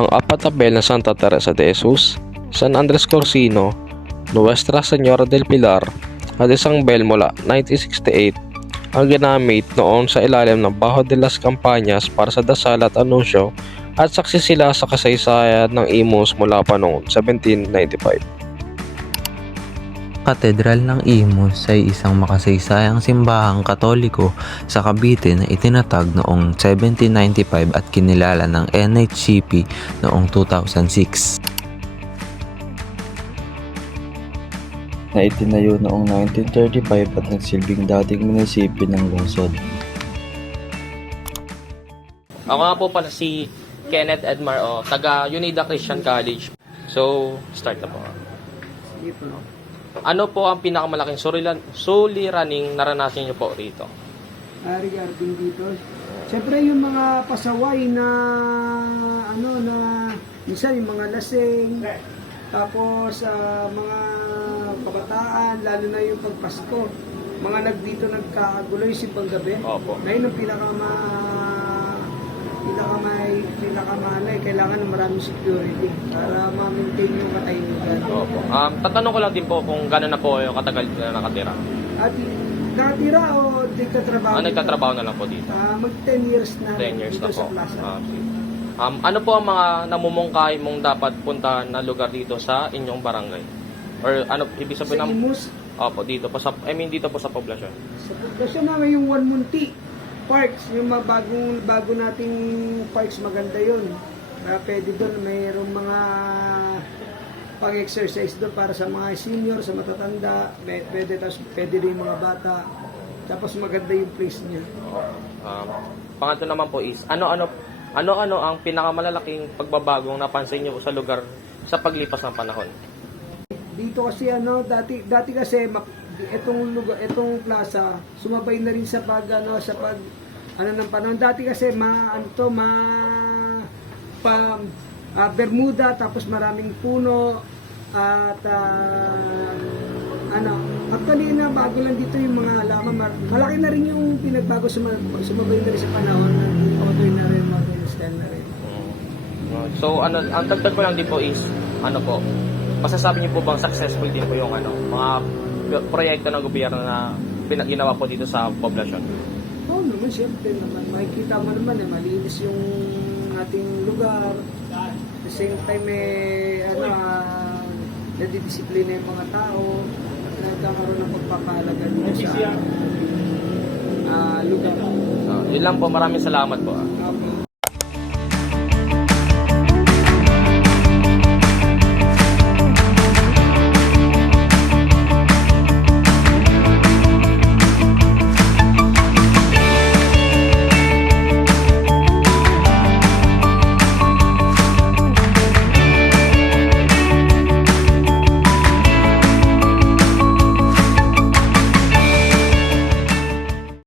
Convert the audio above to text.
ang apat na bell na Santa Teresa de Jesus, San Andres Corsino, Nuestra Señora del Pilar at isang bell mula 1968 ang ginamit noon sa ilalim ng Bajo de las Campañas para sa dasal at anunsyo at saksi sila sa kasaysayan ng Imus mula pa noong 1795. Katedral ng Imus ay isang makasaysayang simbahang Katoliko sa Cavite na itinatag noong 1795 at kinilala ng NHCP noong 2006. Na itinayo noong 1935 at nagsilbing dating munisipyo ng lungsod. Ako nga po pala si Kenneth Edmar, taga Unida Christian College. So, start na po. Ano po ang pinakamalaking suliraning naranasan niyo po rito? Regarding dito, siyempre yung mga pasaway na minsan yung mga lasing, tapos mga kabataan, lalo na yung pagpasko, mga dito nagkakagulo yung simbang gabi. Opo. Ngayon ang pinakamahalay, kailangan ng maraming security para ma-maintain yung katahimikan. Opo. Tatanong ko lang din po kung gano'n na po yung katagal na nakatira. At nakatira o nagtatrabaho? Nagtatrabaho na lang po dito. Mag 10 years na. 10 years na dito po. sa plaza. Ano po ang mga namumungkahi mong dapat puntahan na lugar dito sa inyong barangay? Or ano, ibig Sa sabihin ng... Imus, Opo, dito po sa... dito po sa poblasyon. sa poblasyon namin yung One Munti Parks, yung mga bago nating parks, maganda yun. Pwede doon, mayroong mga pang-exercise doon para sa mga senior, sa matatanda, pwede rin mga bata. Tapos maganda yung place niya. Pangatlo naman po is, ano ang pinakamalalaking pagbabagong napansin niyo sa lugar sa paglipas ng panahon? Dito kasi dati kasi itong plaza sumabay na rin sa ng panahon. Dati kasi Bermuda, tapos maraming puno at actually na bago lang dito yung mga halaman. Malaki na rin yung pinagbago sumabay na rin sa panahon. Modern na rin, modern style na rin. So ang dagdag ko lang din po is masasabi niyo po bang successful din po yung mga proyekto ng gobyerno na ginawa po dito sa poblasyon? Oo naman, siyempre naman. Makikita mo naman malinis yung ating lugar. At the same time, nadidisiplina yung mga tao. Nagkakaroon ng pagpapahalaga dito sa lugar. Yun lang po, maraming salamat po. Okay.